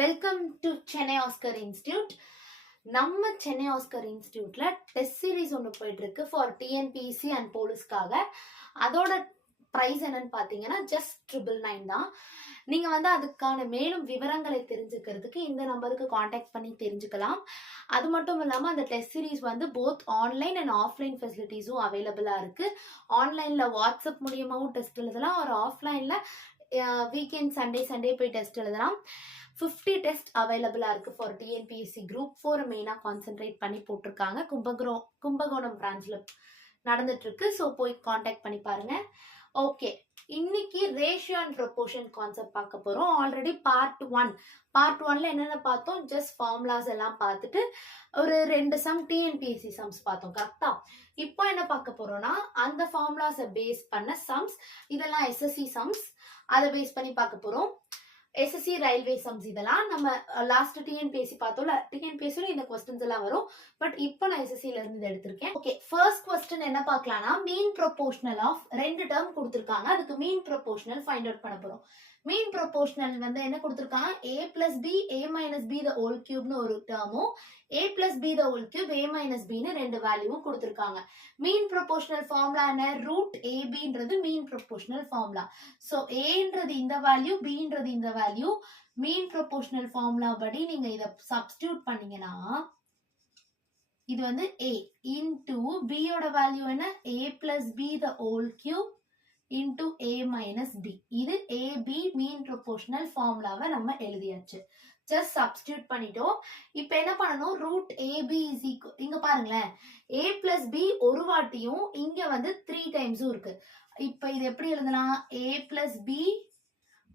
Welcome to Chennai Oscar institute. நம்ம Chennai Oscar இன்ஸ்டியூட்ல test series ஒன்று போயிட்டு இருக்கு ஃபார் டிஎன்பிஎஸ்சி அண்ட் போலீஸ்க்காக. அதோட ப்ரைஸ் என்னன்னு பார்த்தீங்கன்னா ஜஸ்ட் 999 தான். நீங்கள் அதுக்கான மேலும் விவரங்களை தெரிஞ்சுக்கிறதுக்கு இந்த நம்பருக்கு காண்டாக்ட் பண்ணி தெரிஞ்சுக்கலாம். அது மட்டும் இல்லாமல் அந்த test series both online and offline ஃபெசிலிட்டிஸும் அவைலபிளாக இருக்குது. ஆன்லைனில் வாட்ஸ்அப் மூலியமாகவும் டெஸ்ட் எழுதலாம், ஒரு ஆஃப்லைனில் வீக்கெண்ட் சண்டே போய் டெஸ்ட் எழுதலாம். 50 டெஸ்ட் அவைலபிளாக இருக்குது ஃபார் டிஎன்பிஎஸ்சி குரூப் 4 மெயினாக கான்சென்ட்ரேட் பண்ணி போட்டிருக்காங்க. கும்பகோணம் பிரான்ச்சில் நடந்துட்டுருக்கு. ஸோ போய் காண்டாக்ட் பண்ணி பாருங்கள். ஓகே, இன்னைக்கு ரேஷியோ அண்ட் ப்ரொபோர்ஷன் கான்செப்ட் பார்க்க போகிறோம். ஆல்ரெடி பார்ட் 1ல என்னென்ன பார்த்தோம், ஜஸ்ட் ஃபார்முலாஸ் எல்லாம் பார்த்துட்டு ஒரு 2 சம் டிஎன்பிஎஸ்சி சம்ஸ் பார்த்தோம். கரெக்டா? இப்போ என்ன பார்க்க போகிறோம்னா அந்த ஃபார்முலாஸை பேஸ் பண்ண சம்ஸ், இதெல்லாம் எஸ்எஸ்சி சம்ஸ், அதை பேஸ் பண்ணி பார்க்க போகிறோம். எஸ்எஸ்சி ரயில்வே சம்ஸ் இதெல்லாம் நம்ம லாஸ்ட் டிஎன்பிஎஸ்சி பார்த்தோம்ல, டிஎன்பிஎஸ்சில இந்த கொஸ்டின்ஸ் எல்லாம் வரும். பட் இப்போ நான் எஸ்எஸ்சில இருந்து இதை எடுத்திருக்கேன். ஓகே, ஃபர்ஸ்ட் கொஸ்டின் என்ன பார்க்கலாம்னா மீன் ப்ரொபோர்ஷனல் ஆஃப் 2 டேர்ம் கொடுத்துருக்காங்க. அதுக்கு மீன் ப்ரொபோர்ஷனல் ஃபைண்ட் அவுட் பண்ண போறோம். மீன் ப்ரொபோர்ஷனல் என்ன கொடுத்துருக்காங்க, a plus b a minus b the whole cubeனு ஒரு டேர்மும் a plus b the whole cube a minus bனு 2 வேல்யூவும் கொடுத்துருக்காங்க. மீன் ப்ரொபோர்ஷனல் ஃபார்முலா என்ன, ரூட் abன்றது மீன் ப்ரொபோர்ஷனல் ஃபார்முலா. ஸோ aன்றது இந்த வேல்யூ, bன்றது இந்த வேல்யூ. மீன் ப்ரொபோர்ஷனல் ஃபார்முலா படி நீங்க இதை சப்ஸ்டியூட் பண்ணீங்கன்னா இது a இன்டூ b யோட வேல்யூ என்ன, a plus b the whole cube into a minus b. இது ab மீன் ப்ரொபோர்ஷனல் ஃபார்முலாவை நம்ம எழுதியாச்சு. ஜஸ்ட் சப்ஸ்டியூட் பண்ணிட்டோம். இப்போ என்ன பண்ணணும், ரூட் ab is equal, இங்க பாருங்களேன், a plus b ஒரு வாட்டியும் இங்க 3 டைம்ஸும் இருக்கு. இப்போ இது எப்படி எழுதலாம், a plus b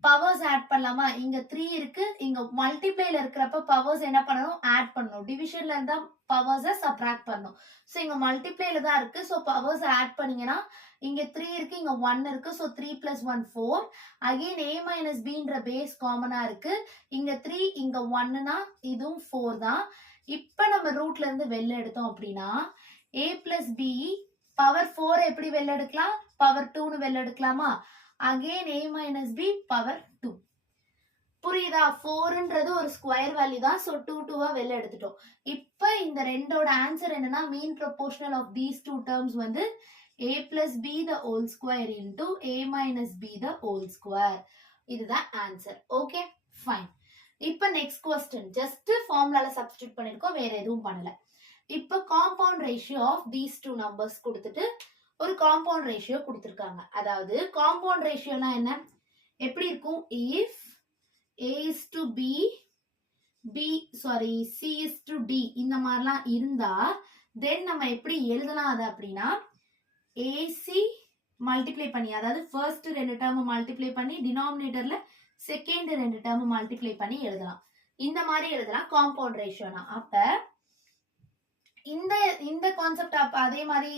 powers add பண்ணலாமா, இங்க 3 இருக்கு, இங்க மல்டிப்ளைல இருக்கிறப்ப பவர்ஸ் என்ன பண்ணணும், ஆட் பண்ணணும். டிவிஷன்ல இருந்தா பவர்ஸை சப்ராக்ட் பண்ணணும். ஸோ இங்க மல்டிப்ளைல தான் இருக்கு. ஸோ பவர்ஸ் ஆட் பண்ணீங்கன்னா இங்க 3 இருக்கு, இங்க 1 இருக்கு. ஸோ 3 + 1 4. அகைன் a minus bன்ற பேஸ் காமனா இருக்கு. இங்க 3 இங்க 1னா இதுவும் 4 தான். இப்ப நம்ம ரூட்ல இருந்து வெளில எடுத்தோம் அப்படின்னா a plus b பவர் 4 எப்படி வெளில எடுக்கலாம், பவர் 2னு வெளில எடுக்கலாமா. Again a minus b power 2. புரியுதா? 4ன்றது ஒரு ஸ்கொயர் வேல்யூ தான். ஸோ 2 வெளில எடுத்துட்டோம். இப்போ இந்த ரெண்டோட ஆன்சர் என்னன்னா mean proportional of these 2 terms a plus b the whole square into a minus b the whole square. இதுதான் ஆன்சர். Okay, fine. இப்போ நெக்ஸ்ட் கொஸ்டின், ஜஸ்ட் ஃபார்முலால சப்ஸ்டிட்யூட் பண்ணிருக்கோம், வேற எதுவும் பண்ணல. இப்போ compound ratio of these 2 numbers கொடுத்துட்டு ஒரு காம்பவுண்ட் ரேஷியோ கொடுத்துருக்காங்க. அதாவது காம்பவுண்ட் ரேஷியோனா என்ன, எப்படி இருக்கும், if a is to b c is to d இந்த மாதிரிலாம் இருந்தா தென் நம்ம எப்படி எழுதலாம் அது அப்படின்னா ac மல்டிப்ளை பண்ணி, அதாவது ஃபர்ஸ்ட் 2 டேர்ம் மல்டிப்ளை பண்ணி டினாமினேட்டர்ல செகண்ட் 2 டேர்ம் மல்டிப்ளை பண்ணி எழுதலாம். இந்த மாதிரி எழுதலாம் காம்பவுண்ட் ரேஷியோனா. அப்ப இந்த கான்செப்ட் அப்ப அதே மாதிரி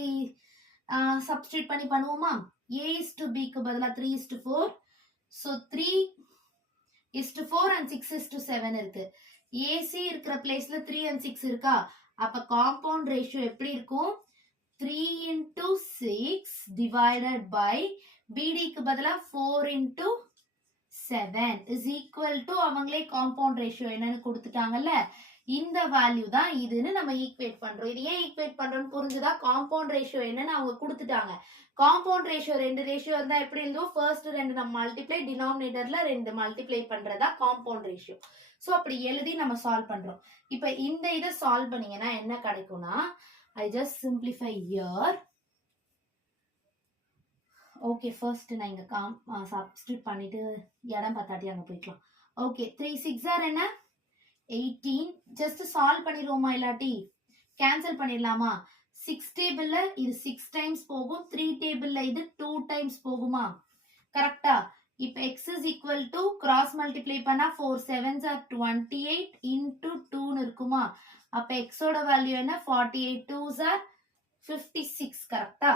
சப்ஸ்டிட்யூட் பண்ணி பண்ணுவோமா. a is to b க்கு பதிலா 3 is to 4. so 3 is to 4 and 6 is to 7 இருக்கு. ac இருக்கிற பிளேஸ்ல 3 and 6 இருக்கா. அப்ப காம்பவுண்ட் ரேஷியோ எப்படி இருக்கும், 3 into 6 divided by bd க்கு பதிலா 4 into 7 is equal to, அவங்களே காம்பவுண்ட் ரேஷியோ என்னன்னு கொடுத்துட்டாங்கல்ல, இந்த வேல்யூ தான் இதுன்னு நம்ம ஈக்குவேட் பண்றோம். இது ஏன் ஈக்குவேட் பண்றோம்னு புரிஞ்சுதா, காம்பவுண்ட் ரேஷியோ என்னன்னு அவங்க கொடுத்துட்டாங்க. காம்பவுண்ட் ரேஷியோ 2 ரேஷியோ இருந்தா எப்படி எழுதுவோம், ஃபர்ஸ்ட் 2 நம்ம மல்டிப்ளை, டினாமினேட்டர்ல 2 மல்டிப்ளை பண்றதா காம்பவுண்ட் ரேஷியோ. சோ அப்படி எழுதி நம்ம சால்வ் பண்றோம். இப்ப இந்த இதை சால்வ் பண்ணீங்கன்னா என்ன கிடைக்கும்னா, I just simplify here. Okay, first நான் இங்க சப்ஸ்டிட்யூட் பண்ணிட்டு இடம் பார்த்தாட்டி அங்க போய்க்கலாம். ஓகே, 3 6 ஆர் என்ன 18. ஜஸ்ட் சால்வ் பண்ணிடுவோமா, இல்லாட்டி கேன்சல் பண்ணிடலாமா. 6 டேபிள்ல இது 6 டைம்ஸ் போகும், 3 டேபிள்ல இது 2 டைம்ஸ் போகுமா. கரெக்டா? இப்ப x is equal to cross multiply பண்ணா 4 7s are 28 into 2னு இருக்குமா. அப்ப x ஓட வேல்யூ என்ன, 48 2s are 56. கரெக்டா?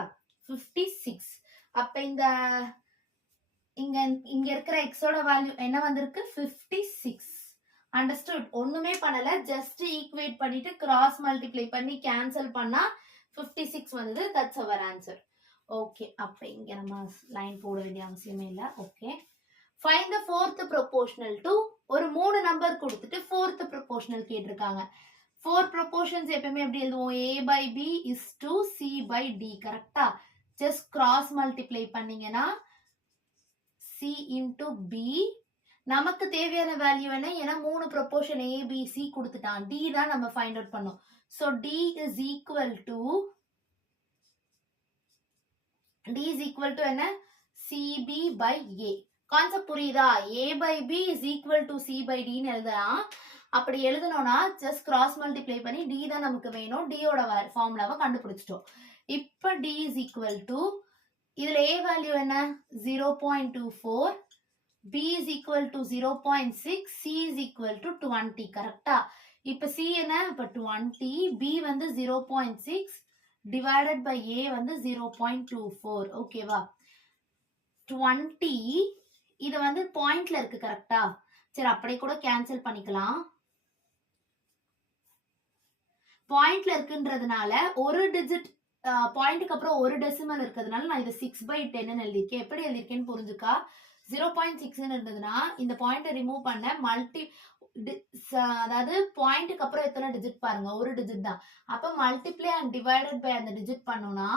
56. அப்ப இங்க இருக்கிற x ஓட வேல்யூ என்ன வந்திருக்கு, 56. அண்டர்ஸ்டுட்? ஒண்ணுமே பண்ணல, ஜஸ்ட் ஈக்குவேட் பண்ணிட்டு கிராஸ் மல்டிப்ளை பண்ணி கேன்சல் பண்ணா 56 வந்தது. That's our answer. ஓகே, அப்ப இங்க நம்ம லைன் போட வேண்டிய அவசியமே இல்ல. Okay, find the fourth proportional to ஒரு 3 நம்பர் கொடுத்துட்டு ப்ரொபோர்ஷனல் கேட்டிருக்காங்க. 4 ப்ரொபோர்ஷன்ஸ் எப்பவுமே எப்படி எழுதுவோம்? A by B is to C by D. கரெக்டா? ஜஸ்ட் கிராஸ் மல்டிப்ளை பண்ணீங்கன்னா C into B. நமக்கு தேவையான வேல்யூ என்ன? ஏன்னா 3 ப்ரொபோர்ஷன் A B C கொடுத்துட்டான். D தான் நம்ம ஃபைண்ட் அவுட் பண்ணோம். So D is equal to என்ன? CB by A. கான்செப்ட் புரியுதா? A by B is equal to C by D ன்னு எழுதலாம். அப்படி எழுதணும்னா ஜஸ்ட் கிராஸ் மல்டிப்ளை பண்ணி D தான் நமக்கு வேணும். D ஓட ஃபார்முலாவை கண்டுபிடிச்சிட்டோம். இப்ப D is equal to இதுல A வேல்யூ என்ன? 0.24, B is equal to 0.6, C is equal to 20. கரெக்டா? இப்ப C என்ன? இப்ப 20, B வந்து 0.6 divided by A வந்து 0.24. ஓகேவா? 20 இது வந்து பாயிண்ட்ல இருக்கு. கரெக்டா? சரி, அப்படியே கூட கேன்சல் பண்ணிக்கலாம். பாயிண்ட்ல இருக்குன்றதுனால ஒரு டிஜிட் பாயிண்ட்டுக்கு அப்புறம் ஒரு டெசிமல் இருக்கிறதுனால நான் இதை 6/10 எழுதிருக்கேன். எப்படி எழுதிருக்கேன்னு புரிஞ்சுக்கா? 0.6 இருந்ததுன்னா இந்த பாயிண்ட்டை ரிமூவ் பண்ண அதாவது பாயிண்ட்டுக்கு அப்புறம் எத்தனை டிஜிட் பாருங்க, ஒரு டிஜிட் தான். அப்ப மல்டிப்ளை அண்ட் டிவைடட் பை அந்த டிஜிட் பண்ணோம்னா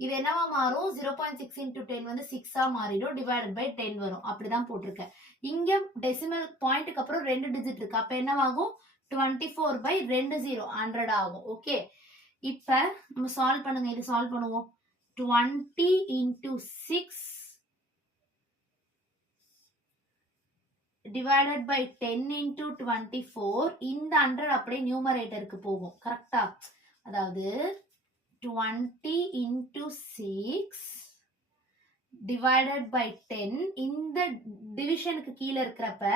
இது என்னவா மாறும்? 0.6 into 10 வந்து 6 மாறிடும். டிவைடட் பை 10 வரும். அப்படிதான் போட்டிருக்கேன். இங்க டெசிமல் பாயிண்ட்டுக்கு அப்புறம் 2 டிஜிட் இருக்கு. அப்ப என்னவாகும்? 24/2 100 ஆகும். ஓகே, இப்ப நம்ம சால்வ் பண்ணுங்க. இது சால்வ் பண்ணுவோம். 20 into 6 divided by 10 into 24. இந்த 100 அப்படியே நியூமரேட்டருக்கு போகும். கரெக்டா? அதாவது 20 into 6 divided by 10. இந்த டிவிஷனுக்கு கீழே இருக்கிறப்ப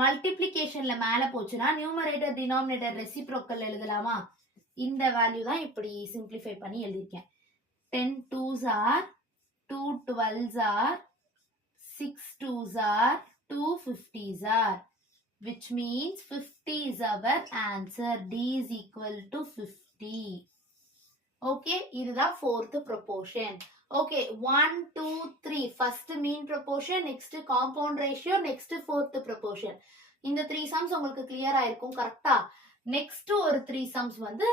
மல்டிப்ளிகேஷன்ல மேல போச்சுன்னா நியூமரேட்டர் டினாமினேட்டர் ரெசிப்ரோக்கல் எழுதலாமா? இந்த வேல்யூ தான் இப்படி சிம்பிளிஃபை பண்ணி எழுதிருக்கேன். 10 2s are 2 12s are 6 2s are 2 50s are, which means 50 is our answer. D is equal to 50. Okay, இதுதான் fourth proportion. Okay, 1 2 3 first mean proportion, next compound ratio, next fourth proportion. இந்த 3 sums உங்களுக்கு clear ஆயிருக்கும். கரெக்டா? next ஒரு 3 sums வந்து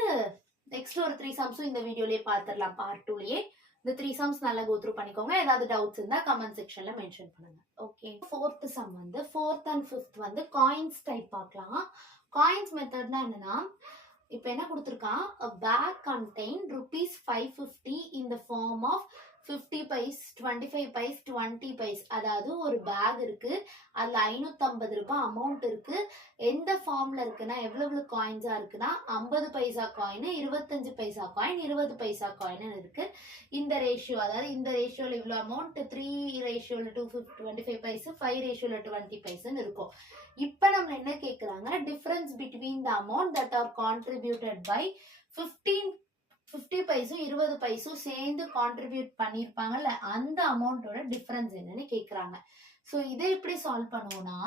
இந்த வீடியோலயே பார்த்துடலாம். Part 2லயே இந்த 3 sums நல்லா go through பண்ணிக்கோங்க. ஏதாவது டவுட்ஸ் இருந்தா கமெண்ட் செக்ஷன்ல மென்ஷன் பண்ணுங்க. ஓகே, fourth sum வந்து 4th and 5th வந்து காயின்ஸ் டைப் பார்க்கலாம். காயின்ஸ் மெத்தட்னா என்னன்னா, இப்போ என்ன கொடுத்துருக்கான்? a bag contain rupees 550 in the form of 50 paise, 25 paise, 20 paise. அதாவது ஒரு பேக் இருக்கு, அதுல 550 ரூபாய் அமௌண்ட் இருக்கு. எந்த ஃபார்ம்ல இருக்குன்னா, எவ்வளவு காயின்ஸா இருக்குன்னா 50 பைசா காயின், 25 பைசா காயின், 20 பைசா காயின் இருக்கு. இந்த ரேஷியோ, அதாவது இந்த ரேஷியோல இவ்வளவு அமௌண்ட், 3 ரேஷியோல 25 பைசா, 5 ரேஷியோல 20 பைசான்னு இருக்கும். இப்ப நம்ம என்ன கேக்குறாங்க? Difference between the amount that are contributed by 50 பைசும் 20 பைசும் சேர்ந்து கான்ட்ரிபியூட் பண்ணிருப்பாங்கல்ல, அந்த அமௌண்டோட டிஃபரன்ஸ் என்னன்னு கேக்குறாங்க. சோ இதை எப்படி சால்வ் பண்ணுவோம்னா,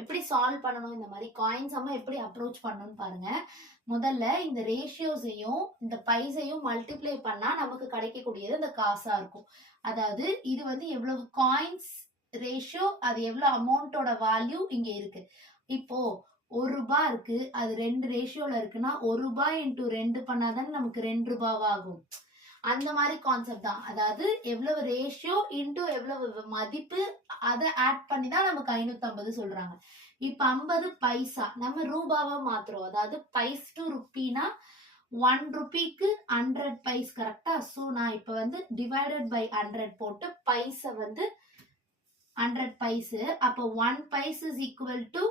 எப்படி சால்வ் பண்ணணும், இந்த மாதிரி காயின்ஸ் அம்மா எப்படி அப்ரோச் பண்ணணும்னு பாருங்க. முதல்ல இந்த ரேஷியோஸையும் இந்த பைசையும் மல்டிப்ளை பண்ணா நமக்கு கிடைக்கக்கூடியது இந்த காசா இருக்கும். அதாவது இது வந்து எவ்வளவு காயின்ஸ் ரேஷியோ, அது எவ்வளவு அமௌண்டோட வேல்யூ இங்க இருக்கு. இப்போ 1 ரூபாய் இருக்கு, அது 2 ரேஷியோல இருக்குன்னா 1 ரூபாய் இன்டூ 2 பண்ணாதானே நமக்கு 2 ரூபாவாகும். அந்த மாதிரி கான்செப்ட் தான். அதாவது எவ்வளவு ரேஷியோ இன்டூ எவ்வளவு மதிப்பு, அதை ஆட் பண்ணி தான் நமக்கு 550 சொல்றாங்க. இப்ப 50 பைசா நம்ம ரூபாவா மாத்துறோம். அதாவது பைஸ் டு ருப்பினா 1 ருபிக்கு 100 பைஸ். கரெக்டா? சோ நான் இப்ப வந்து டிவைடட் பை 100 போட்டு பைச வந்து 100 பைசு. அப்ப 1 பைஸ் இஸ் ஈக்குவல் டு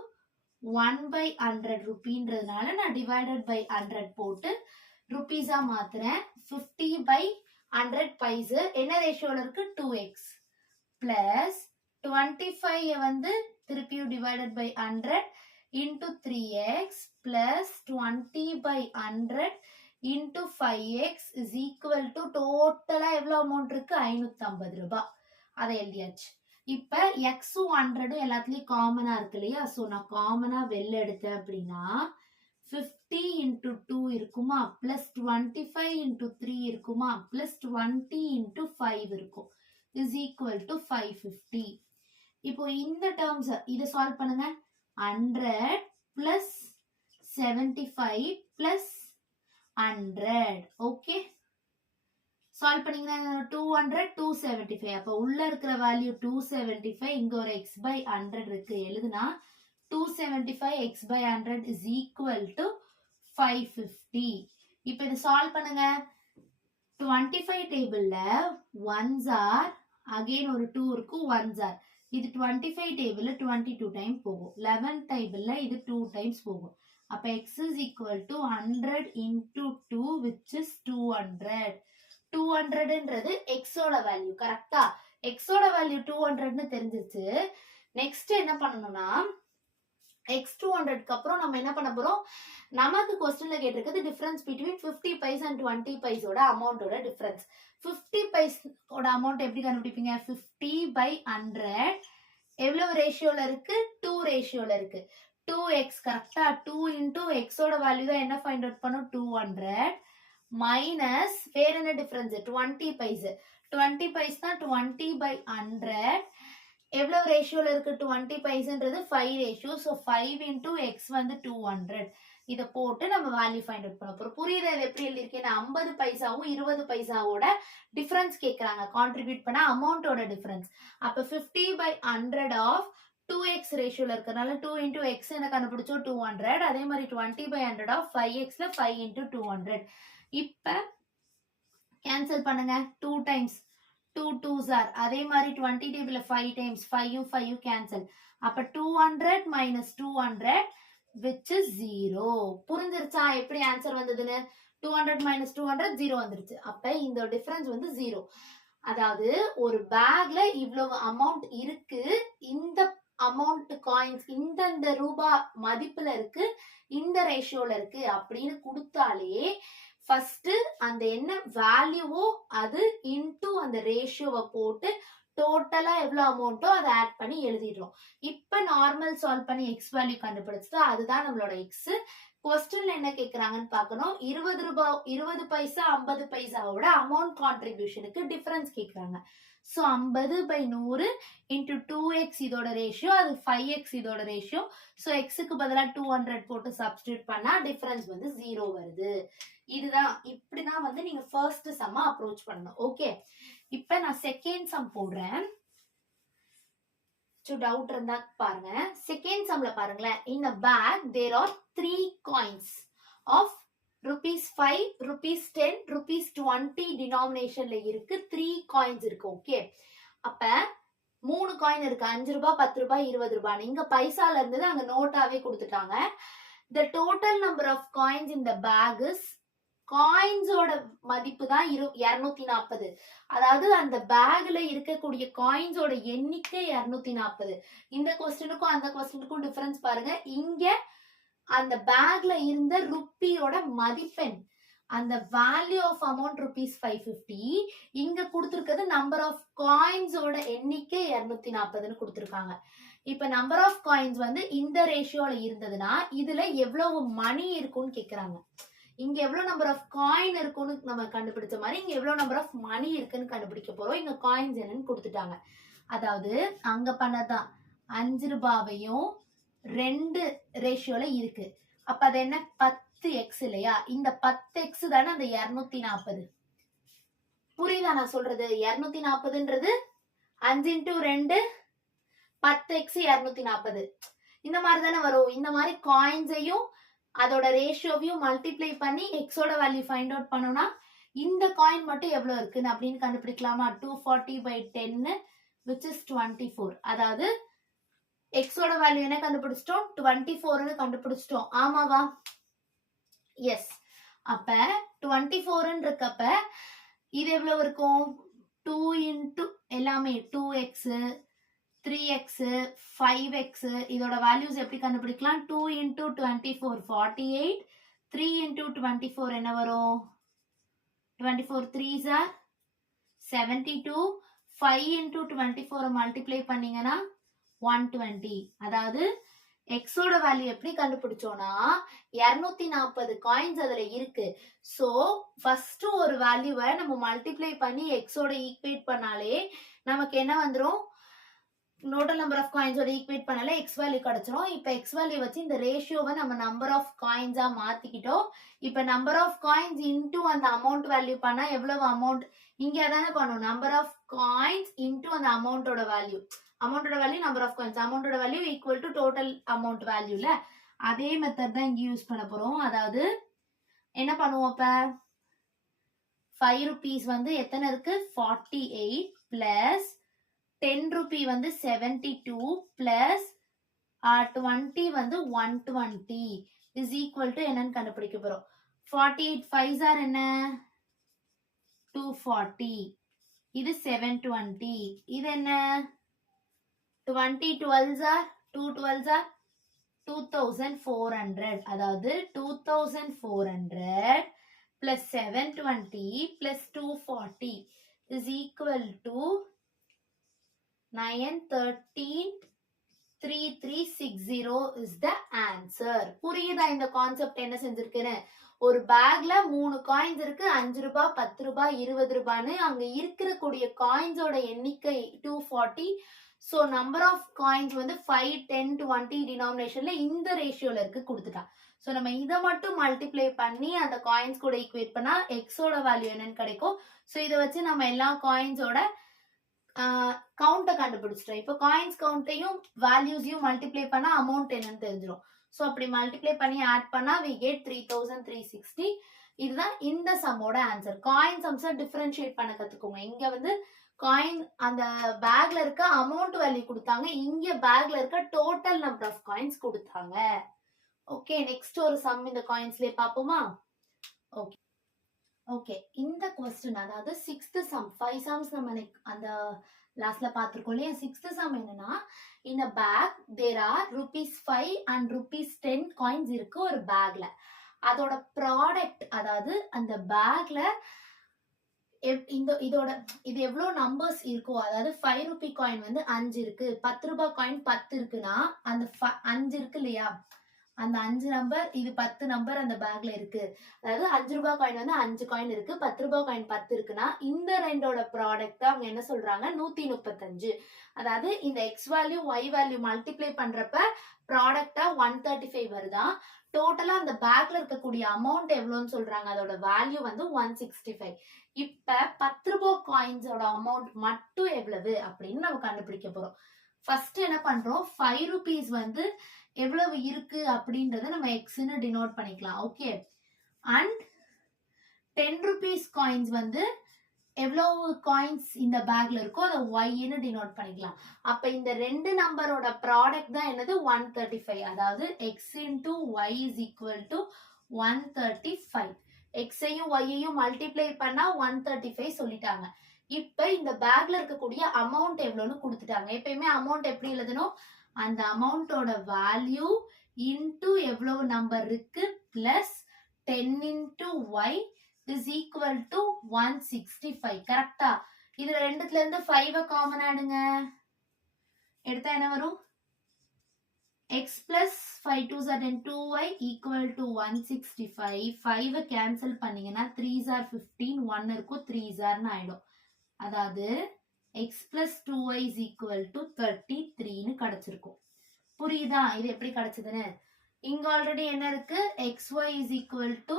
1/100 ருபின்றதுனால நான் டிவைடட் பை 100 போட்டு ருபீஸா மாத்துறேன். 50/100 பைசு என்ன ரேஷியோல இருக்கு? 2x பிளஸ் 25 வந்து திருப்பியும் divided by 100 into 3x plus 20/100 into 5x is equal to டோட்டலா எவ்வளவு அமௌண்ட் இருக்கு? 550 ரூபாய். அதை எழுதியாச்சு. இப்ப எக்ஸும் 100 எல்லாத்துலயும் காமனா இருக்கு இல்லையா? சோ நான் காமனா வெளில எடுத்தேன் அப்படின்னா 50 into 2 இருக்குமா, பிளஸ் 25 into 3 இருக்குமா, பிளஸ் 20 into 5 இருக்கும், இஸ் ஈக்குவல் டு 550. இப்போ இந்த டேர்ம்ஸ் இதை சால்வ் பண்ணுங்க. 100 பிளஸ் 75 plus 100. ஓகே, சால்வ் பண்ணீங்கன்னா 200 275. அப்ப உள்ள இருக்கிற வேல்யூ 275, இங்க ஒரு x by 100 இருக்கு. எழுதுனா 275 x by 100 is equal to 550. இப்ப இது சால்வ் பண்ணுங்க. 25 டேபிள்ல ஒன்ஸ் ஆர், அகைன் ஒரு 2 இருக்கு, ஒன்ஸ் ஆர். இது 25 டேபிள்ல 22 டைம் போகும். 11 டேபிள்ல இது 2 டைம்ஸ் போகும். அப்ப x is equal to 100 into 2 which is 200. 200ன்றது x ஓட வேல்யூ. கரெக்டா? x ஓட வேல்யூ 200ன்னு தெரிஞ்சிருச்சு. நெக்ஸ்ட் என்ன பண்ணணும்னா, x 200க்கு அப்புறம் நம்ம என்ன பண்ண போறோம், நமக்கு क्वेश्चनல கேட்டிருக்கிறது டிஃபரன்ஸ் பிட்வீன் 50 பைஸ் அண்ட் 20 பைஸோட அமௌண்டோட டிஃபரன்ஸ். 50 பைஸோட அமௌண்ட் எப்படி கண்டுபிடிப்பீங்க? 50 by 100 எவ்வளவு ரேஷியோல இருக்கு? 2 ரேஷியோல இருக்கு. 2x. கரெக்டா? 2 into x ஓட வேல்யூ தான் என்ன ஃபைண்ட் அவுட் பண்ணும்? 200 மைனஸ் வேற என்ன டிஃபரன்ஸ்? 20 பைஸ். 20 பைஸ் தான் 20 by 100. எவ்வளவு ரேஷியோல இருக்கு? 20 பைஸ்ன்றது 5 ரேஷியோ. ஸோ 5 into x வந்து 200. இதை போட்டு நம்ம வேல்யூ ஃபைண்ட் அவுட் பண்ண போறோம். புரியுது? இது எப்படி எழுதிருக்கேன்? 50 பைசாவும் 20 பைசாவோட டிஃபரன்ஸ் கேட்கறாங்க, கான்ட்ரிபியூட் பண்ண அமௌண்டோட டிஃபரன்ஸ். அப்ப 50 by 100 ஆஃப் 2x ரேஷியோல இருக்கறனால 2 into x என்ன கண்டுபிடிச்சோம்? 200. அதே மாதிரி 20 by 100 ஆஃப் 5xல 5 into 200. இப்ப கேன்சல் பண்ணுங்க. 2 டைம்ஸ் 2 2s are. அதே மாதிரி 20 டேபிள்ல 5 டைம்ஸ் 5ம் 5ம் கேன்சல். அப்ப 200 minus 200 which is 0. புரிஞ்சிருச்சா எப்படி ஆன்சர் வந்ததுன்னு? 200 minus 200 0 வந்துருச்சு. அப்ப இந்த டிஃபரன்ஸ் வந்து 0. அதாவது ஒரு பேக்ல இவ்வளவு அமௌண்ட் இருக்கு, இந்த அமௌண்ட் காயின்ஸ் இந்த ரூபா மதிப்புல இருக்கு, இந்த ரேஷியோல இருக்கு அப்படின்னு கொடுத்தாலே ஃபர்ஸ்ட் அந்த என்ன வேல்யூவோ அது இன்டு அந்த ரேஷியோவை போட்டு டோட்டலா எவ்வளவு அமௌண்ட்டோ அதை ஆட் பண்ணி எழுதிடுறோம். இப்ப நார்மல் சால்வ் பண்ணி எக்ஸ் வேல்யூ கண்டுபிடிச்சது, அதுதான் நம்மளோட எக்ஸ். क्वेश्चनல என்ன கேக்குறாங்கன்னு பார்க்கணும். 20 ரூபாய் 20 பைசா 50 பைசாவோட அமௌண்ட் கான்ட்ரிபியூஷனுக்கு டிஃபரன்ஸ் கேக்குறாங்க. சோ 50 by 100 into 2x இதோட ரேஷியோ, அது 5x இதோட ரேஷியோ. சோ xக்கு பதிலா 200 போட்டு சப்ஸ்டிட்யூட் பண்ணா டிஃபரன்ஸ் வந்து 0 வருது. இதுதான், இப்படிதான் வந்து நீங்க ஃபர்ஸ்ட் சம் அப்ரோச் பண்ணணும். ஓகே, இப்ப நான் செகண்ட் சம் போடுறேன். டவுட் இருந்தா பாருங்க. செகண்ட் சம்ல பாருங்களேன். In a bag there are 3 coins of ₹5, ₹10, ₹20 denominationல இருக்கு. 3 coins இருக்கு. ஓகே, அப்ப 3 காயின் இருக்கு. 5 ரூபாய் 10 ரூபாய் 20 ரூபாய். இங்க பைசால இருந்தது அங்க நோட்டாவே கொடுத்துட்டாங்க. The total number of coins in the bag is, காயின்ஸோட மதிப்பு தான் 240. அதாவது அந்த பேக்ல இருக்கக்கூடிய காயின்ஸோட எண்ணிக்கை 240. இந்த क्वेश्चनக்கும் அந்த क्वेश्चनக்கும் டிஃபரன்ஸ் பாருங்க. இங்க அந்த பேக்ல இருந்த ருப்பியோட மதிப்பெண், அந்த வேல்யூ ஆஃப் அமௌண்ட் ₹550. இங்க கொடுத்திருக்கிறது நம்பர் ஆஃப் காயின்ஸோட எண்ணிக்கை 240ன்னு கொடுத்திருக்காங்க. இப்ப நம்பர் ஆஃப் காயின்ஸ் வந்து இந்த ரேஷியோல இருந்ததுன்னா இதுல எவ்வளவு மணி இருக்கும்னு கேக்குறாங்க. இங்க எவ்வளவு நம்பர் ஆஃப் காயின் இருக்குன்னு நம்ம கண்டுபிடிச்ச மாதிரி இங்க எவ்வளவு நம்பர் ஆஃப் மணி இருக்குன்னு கண்டுபிடிக்க போறோம். இங்க காயின்ஸ் என்னன்னு கொடுத்துட்டாங்க. அதாவது அங்க பண்ணதான் 5 ரூபாவையும் 2 ரேஷியோல இருக்கு. அப்ப அது என்ன? 10x இல்லையா? இந்த 10x தானே அந்த 240. புரியுதா நான் சொல்றது? 240ன்றது 5 into 2 10x 240. இந்த மாதிரி தானே வரும். இந்த மாதிரி காயின்ஸையும் அதோட ரேஷியோவையும் மல்டிப்ளை பண்ணி எக்ஸோட வேல்யூ ஃபைண்ட் அவுட் பண்ணோம்னா இந்த காயின் மட்டும் எவ்வளவு இருக்குன்னு அப்படின்னு கண்டுபிடிக்கலாமா? 240 by 10 which is 24. அதாவது எக்ஸோட வேல்யூ என்ன கண்டுபிடிச்சிட்டோம்? 24ன்னு கண்டுபிடிச்சிட்டோம். ஆமாவா? எஸ். அப்ப 24ன்னு இருக்கப்ப இது எவ்வளவு இருக்கும்? 2 into எல்லாமே 2x 3x 5x இதோட வேல்யூஸ் எப்படி கண்டுபிடிக்கலாம்? 2 into 24 48, 3 into 24 என்ன வரும்? 24 3s are 72, 5 into 24 மல்டிப்ளை பண்ணீங்கன்னா 120. அதாவது எக்ஸோட வேல்யூ எப்படி கண்டுபிடிச்சோம்னா 240 காயின்ஸ் அதுல இருக்கு. சோ ஃபர்ஸ்ட் ஒரு வேல்யூவை நம்ம மல்டிப்ளை பண்ணி எக்ஸோட ஈக்குவேட் பண்ணாலே நமக்கு என்ன வந்துரும்? டோட்டல் நம்பர் ஆஃப் காயின்ஸோட ஈக்குவேட் பண்ணல எக்ஸ் வேல்யூ கிடைச்சிரும். இப்போ எக்ஸ் வேல்யூ வச்சு இந்த ரேஷியோவை நம்ம நம்பர் ஆஃப் காயின்ஸா மாத்திக்கிட்டோம். இப்போ நம்பர் ஆஃப் காயின்ஸ் இன்டூ அந்த அமௌண்ட் வேல்யூ பண்ணா எவ்வளவு அமௌண்ட் இங்க அதானே பண்ணும். நம்பர் ஆஃப் காயின்ஸ் இன்டூ அந்த அமௌண்டோட வேல்யூ. அமௌண்டோட வேல்யூ நம்பர் ஆஃப் காயின்ஸ், அமௌண்டோட value equal to total amount வேல்யூல அதே மெத்தட் தான் இங்க யூஸ் பண்ண போறோம். அதாவது என்ன பண்ணுவோம், இப்ப 5 rupees வந்து எத்தனை இருக்கு 48 பிளஸ் 10 rupee வந்து 72 பிளஸ் 20 வந்து 120 இஸ் ஈக்குவல் டு என்னன்னு கண்டுபிடிக்க போறோம். 48 5s are என்ன 240, இது 720, இது என்ன 20 12s are 2 12s are 2400. அதாவது 2400 plus 720 plus 240 is equal to 913,3360 is the answer. புரியுதா இந்த கான்செப்ட் என்ன செஞ்சிருக்குன்னு? ஒரு பேக்ல 3 காயின்ஸ் இருக்கு, 5 ரூபாய் 10 ரூபாய் 20 ரூபான்னு. அங்க இருக்கக்கூடிய காயின்ஸோட எண்ணிக்கை 240. ஸோ நம்பர் ஆஃப் காயின்ஸ் வந்து 5 10 20 டினாமினேஷன்ல இந்த ரேஷியோல இருக்கு கொடுத்துட்டா. ஸோ நம்ம இதை மட்டும் மல்டிப்ளை பண்ணி அந்த காயின்ஸ் கூட ஈக்குவேட் பண்ணா எக்ஸோட வேல்யூ என்னன்னு கிடைக்கும். ஸோ இதை வச்சு நம்ம எல்லா காயின்ஸோட கவுண்ட்டை கண்டுபிடிச்சிட்டோம். இப்போ காயின்ஸ் கவுண்ட்டையும் வேல்யூஸையும் மல்டிப்ளை பண்ணா அமௌண்ட் என்னன்னு தெரிஞ்சிடும். ஸோ அப்படி மல்டிப்ளை பண்ணி ஆட் பண்ணா we get 3360. இதுதான் இந்த சம்மோட ஆன்சர். காயின் சம்ஸை டிஃபரன்ஷியேட் பண்ண கத்துக்கோங்க. இங்க வந்து காயின் அந்த பேக்ல இருக்க அமௌண்ட் வேல்யூ கொடுத்தாங்க, இங்க பேக்ல இருக்க டோட்டல் நம்பர் ஆஃப் காயின்ஸ் கொடுத்தாங்க. ஓகே, நெக்ஸ்ட் ஒரு சம் இந்த காயின்ஸ்லயே பாப்போமா? ஓகே ஓகே, இந்த क्वेश्चन அதாவது 6th சம் 5 சம்ஸ் நம்ம அந்த லாஸ்ட்ல பாத்துறோம் இல்லையா. 6th சம் என்னன்னா, in a bag there are ₹5 and ₹10 coins இருக்கு ஒரு பேக்ல. அதோட ப்ராடக்ட் அதாவது அந்த பேக்ல இது எவ்வளவு நம்பர்ஸ் இருக்கோ, அதாவது 5 rupee காயின் வந்து 5 இருக்கு, 10 ரூபாய் காயின் 10 இருக்குன்னா அந்த 5 இருக்கு இல்லையா, அந்த 5 நம்பர் இது 10 நம்பர் அந்த பேக்ல இருக்கு. அதாவது 5 ரூபாய் காயின் வந்து 5 காயின் இருக்கு, 10 ரூபாய் காயின் 10 இருக்குன்னா இந்த ரெண்டோட ப்ராடக்ட் அவங்க என்ன சொல்றாங்க 135. அதாவது இந்த x value y value multiply பண்றப்ப ப்ராடக்டா 135 வருதா. டோட்டலா அந்த பேக்ல இருக்கக்கூடிய அமௌண்ட் எவ்வளவுன்னு சொல்றாங்க, அதோட வேல்யூ வந்து 165. இப்ப 10 ரூபாய் காயின்ஸோட அமௌண்ட் மட்டும் எவ்வளவு அப்படின்னு நம்ம கண்டுபிடிக்க போறோம். ஃபர்ஸ்ட் என்ன பண்றோம், 5 rupees வந்து எவ்வளவு இருக்கு அப்படின்றத நம்ம எக்ஸ்னு டினோட் பண்ணிக்கலாம். ஓகே, அண்ட் 10 rupees காயின்ஸ் வந்து எவ்வளவு காயின்ஸ் இந்த பேக்ல இருக்கோ அதை ஒய்ன்னு டினோட் பண்ணிக்கலாம். அப்ப இந்த ரெண்டு நம்பரோட ப்ராடக்ட் தான் என்னது 135. அதாவது x into y is equal to 135. எக்ஸையும் ஒய்யையும் மல்டிப்ளை பண்ணா 135 சொல்லிட்டாங்க. இப்ப இந்த பேக்ல இருக்கக்கூடிய அமௌண்ட் எவ்வளவுன்னு கொடுத்துட்டாங்க. எப்பயுமே அமௌண்ட் எப்படி எழுதணும், அந்த அமௌண்டோட வேல்யூ இன்டூ எவ்வளவு நம்பர் இருக்கு plus 10 into y is equal to 165. கரெக்டா? இதுல ரெண்டுத்துல இருந்து 5 காமன் ஆடுங்க, எடுத்தா என்ன வரும், x plus 5 2s are 10 2y equal to 165. 5 cancel பண்ணீங்கன்னா 3s are 15, 1 இருக்கும் 3s are ஆயிடும். அதாவது x plus 2y is equal to 33 ன்னு கிடைச்சிருக்கும். புரியுதா இது எப்படி கிடைச்சதுன்னு? இங்க ஆல்ரெடி என்ன இருக்கு, xy is equal to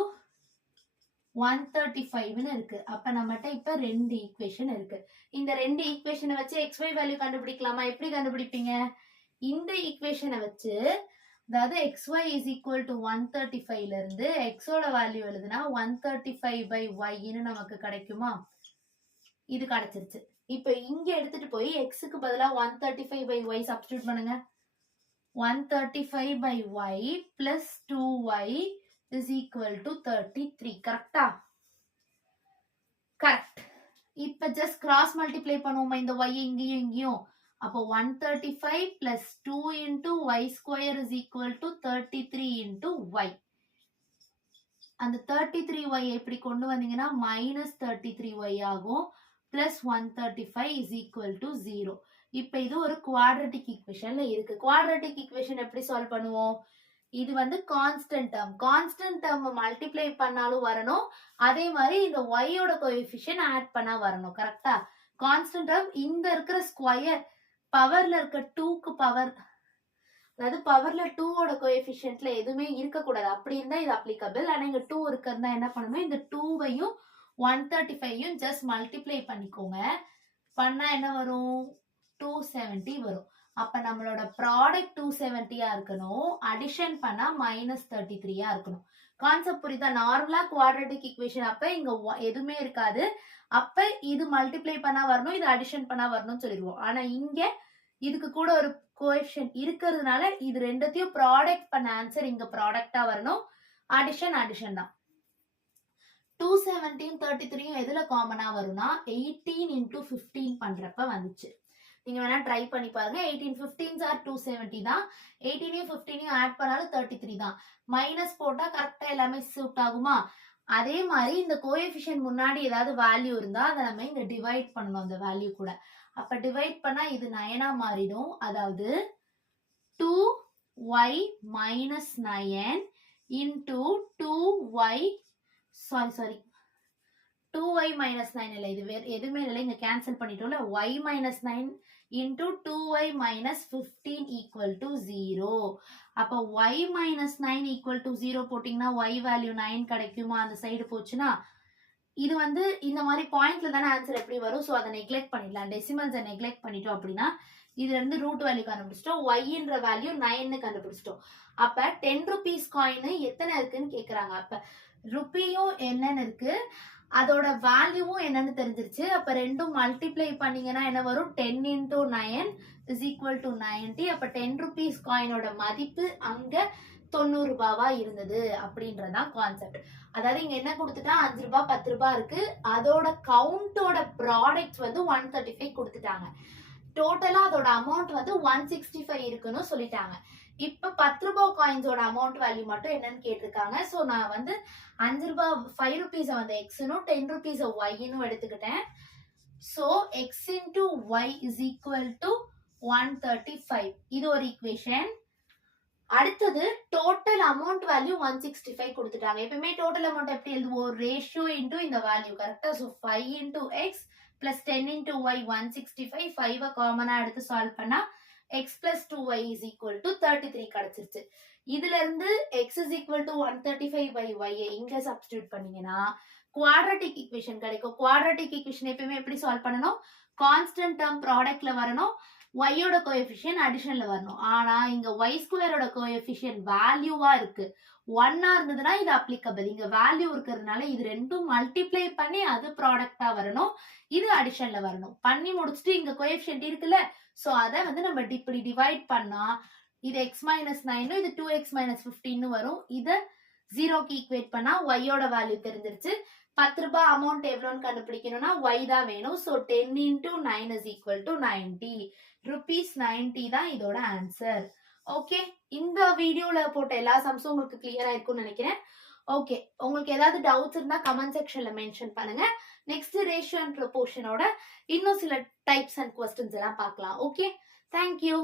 135 ன்னு இருக்கு. அப்ப நம்மகிட்ட இப்ப ரெண்டு ஈக்குவேஷன் இருக்கு. இந்த ரெண்டு ஈக்குவேஷனை வச்சு xy வேல்யூ கண்டுபிடிக்கலாமா? எப்படி கண்டுபிடிப்பீங்க, இந்த ஈக்குவேஷனை வச்சு, அதாவது xy is equal to 135ல இருந்து xோட வேல்யூ எழுதுனா 135/y ன்னு நமக்கு கிடைக்குமா? இது கிடைச்சிருச்சு. இப்ப இங்க எடுத்துட்டு போய் xக்கு பதிலா 135/y சப்ஸ்டிட்யூட் பண்ணுங்க. 135/y plus 2y is equal to 33. கரெக்டா? கரெக்ட். இப்ப ஜஸ்ட் கிராஸ் மல்டிப்ளை பண்ணுவோமா இந்த y இங்கேயும் இங்கேயும். அப்போ 135 plus 2 into y square is equal to 33 into y. அந்த 33y எப்படி கொண்டு வந்தீங்கன்னா minus 33y ஆகும். plus 135 is equal to 0. இப்ப இது ஒரு குவாட்ரட்டிக் ஈக்குவேஷன்ல இருக்கு. குவாட்ரட்டிக் ஈக்குவேஷன் எப்படி சால்வ் பண்ணுவோம், இது வந்து கான்ஸ்டன்ட் டேர்ம் மல்டிப்ளை பண்ணாலும் வரணும், அதே மாதிரி இந்த ஒய்யோட கோஎஃபிஷியன்ட் ஆட் பண்ணா வரணும். கரெக்டா? கான்ஸ்டன்ட் டேர்ம் இந்த இருக்கிற ஸ்கொயர் பவர்ல இருக்க 2க்கு பவர், அதாவது பவர்ல 2ஓட கோஎஃபிஷியன்ட்ல எதுவுமே இருக்கக்கூடாது. அப்படி இருந்தா இது அப்ளிகபிள். ஆனா இங்க 2 இருக்கிறதா என்ன பண்ணணும், இந்த 2வையும் 135யும் ஜஸ்ட் மல்டிப்ளை பண்ணிக்கோங்க. பண்ணா என்ன வரும், 270 வரும். அப்ப நம்மளோட ப்ராடக்ட் 270 இருக்கணும், அடிஷன் பண்ணா -33 இருக்கணும். கான்செப்ட் புரியுதா? நார்மலா குவாட்ரேட்டிக் ஈக்குவேஷன் அப்ப இங்க எதுவுமே இருக்காது, அப்ப இது மல்டிப்ளை பண்ணா வரணும், இது அடிஷன் பண்ணா வரணும்னு சொல்லிடுவோம். ஆனா இங்க இதுக்கு கூட ஒரு கோஎஃபிஷியன்ட் இருக்கிறதுனால இது ரெண்டத்தையும் ப்ராடக்ட் பண்ண ஆன்சர் இங்க ப்ராடக்டா வரணும். அடிஷன் தான். 270 33 எதுல காமனா வரும்னா 18 into 15 பண்றப்ப வந்துச்சு. நீங்க வேணா ட்ரை பண்ணி பாருங்க. 18 15s are 270 தான். 18 15 ஆட் பண்ணாலும் 33 தான். மைனஸ் போட்டா கரெக்டா எல்லாமே சூட் ஆகுமா? அதே மாதிரி இந்த கோஎஃபிஷியன்ட் முன்னாடி ஏதாவது வேல்யூ இருந்தா அதை நம்ம இங்க டிவைட் பண்ணணும் அந்த வேல்யூ கூட. அப்ப டிவைட் பண்ணா இது 9 மாறிடும். அதாவது 2y minus 9 into 2y 2y minus 9 இல்லை, இது எதுவுமே இல்லை, இங்க cancel பண்ணிட்டோம்ல. y minus 9 into 2y minus 15 equal to 0. அப்ப y minus 9 equal to 0 போட்டிங்கன்னா y வேல்யூ 9 கிடைக்குமா? அந்த சைடு போச்சுன்னா இது வந்து இந்த மாதிரி பாயிண்ட்ல தானே ஆன்சர் எப்படி வரும். ஸோ அதை நெக்லெக்ட் பண்ணிடலாம். டெசிமல்ஸை நெக்லெக்ட் பண்ணிட்டோம் அப்படின்னா இதுல இருந்து ரூட் வேல்யூ கண்டுபிடிச்சிட்டோம், ஒய்ன்ற வேல்யூ 9 கண்டுபிடிச்சிட்டோம். அப்ப 10 rupees காயின் எத்தனை இருக்குன்னு கேக்குறாங்க. அப்ப ருப்பியும் என்னன்னு இருக்கு, அதோட வேல்யூவும் என்னன்னு தெரிஞ்சிருச்சு. அப்ப ரெண்டும் மல்டிப்ளை பண்ணீங்கன்னா என்ன வரும், 10 into 9 is equal to 90. அப்ப 10 rupees காயினோட மதிப்பு அங்க 90 ரூபாவா இருந்தது அப்படின்றதான் கான்செப்ட். அதாவது இங்க என்ன கொடுத்துட்டா 5 ரூபாய் 10 ரூபாய் இருக்கு, அதோட கவுண்டோட ப்ராடக்ட் வந்து 135 கொடுத்துட்டாங்க. டோட்டலா அதோட அமௌண்ட் வந்து 165 இருக்குன்னு சொல்லிட்டாங்க. இப்ப 10 ரூபாய் காயின்ஸோட அமௌண்ட் வேல்யூ மட்டும் என்னன்னு கேட்டிருக்காங்க. சோ நான் வந்து 5 ரூபாய் 5 rupees வந்து எக்ஸ்னும் 10 rupees ஒய்னும் எடுத்துக்கிட்டேன். So x into y is equal to 135. இது ஒரு ஈக்குவேஷன். அடுத்தது டோட்டல் அமௌண்ட் வேல்யூ 165 கொடுத்துட்டாங்க. எப்பவுமே டோட்டல் அமௌண்ட் எப்படி எழுதுவோம், ரேஷியோ இன்டு இந்த வேல்யூ கரெக்டா. So 5 into x plus 10 into y 165. 5 காமனா எடுத்து சால்வ் பண்ணா x plus 2y is equal to 33 கிடைச்சிருச்சு. இதுல இருந்து x is equal to 135 by y இங்க சப்ஸ்டிட்யூட் பண்ணீங்கன்னா குவாட்ரேட்டிக் ஈக்குவேஷன் கிடைக்கும். குவாட்ரேட்டிக் ஈக்குவேஷன் எப்பவுமே எப்படி சால்வ் பண்ணணும், கான்ஸ்டன்ட் டேர்ம் ப்ராடக்ட்ல வரணும், ஒய்யோட கோஎஃபிஷியன்ட் அடிஷன்ல வரணும். ஆனா இங்க ஒய் ஸ்கொயரோட கோஎஃபிஷியன்ட் வேல்யூவா இருக்கு, 1 இருந்ததுன்னா இது அப்ளிகபிள். இங்க வேல்யூ இருக்கிறதுனால இது ரெண்டும் மல்டிப்ளை பண்ணி அது ப்ராடக்டா வரணும், இது அடிஷன்ல வரணும். பண்ணி முடிச்சுட்டு இங்க கோஎஃபிஷியன்ட் இருக்குல்ல, சோ அதை வந்து நம்ம இப்படி டிவைட் பண்ணா இது x minus 9 இது 2x minus 15 வரும். இத 0க்கு ஈக்குவேட் பண்ணா ஒய்யோட வேல்யூ தெரிஞ்சிருச்சு. 10 ரூபாய் அமௌண்ட் எவ்வளோன்னு கண்டுபிடிக்கணும்னா ஒய் தான் வேணும். So 10 into 9 is equal to 90 rupees. 90 தான் இதோட ஆன்சர். ஓகே, இந்த வீடியோல போட்ட எல்லா சம்ஸும் உங்களுக்கு கிளியரா இருக்கும்னு நினைக்கிறேன். ஓகே, உங்களுக்கு ஏதாவது டவுட்ஸ் இருந்தா கமெண்ட் செக்ஷன்ல மென்ஷன் பண்ணுங்க. நெக்ஸ்ட் ரேஷியோ அண்ட் ப்ரொபோர்ஷனோட இன்னும் சில டைப்ஸ் அண்ட் क्वेश्चंस எல்லாம் பார்க்கலாம். Okay, thank you.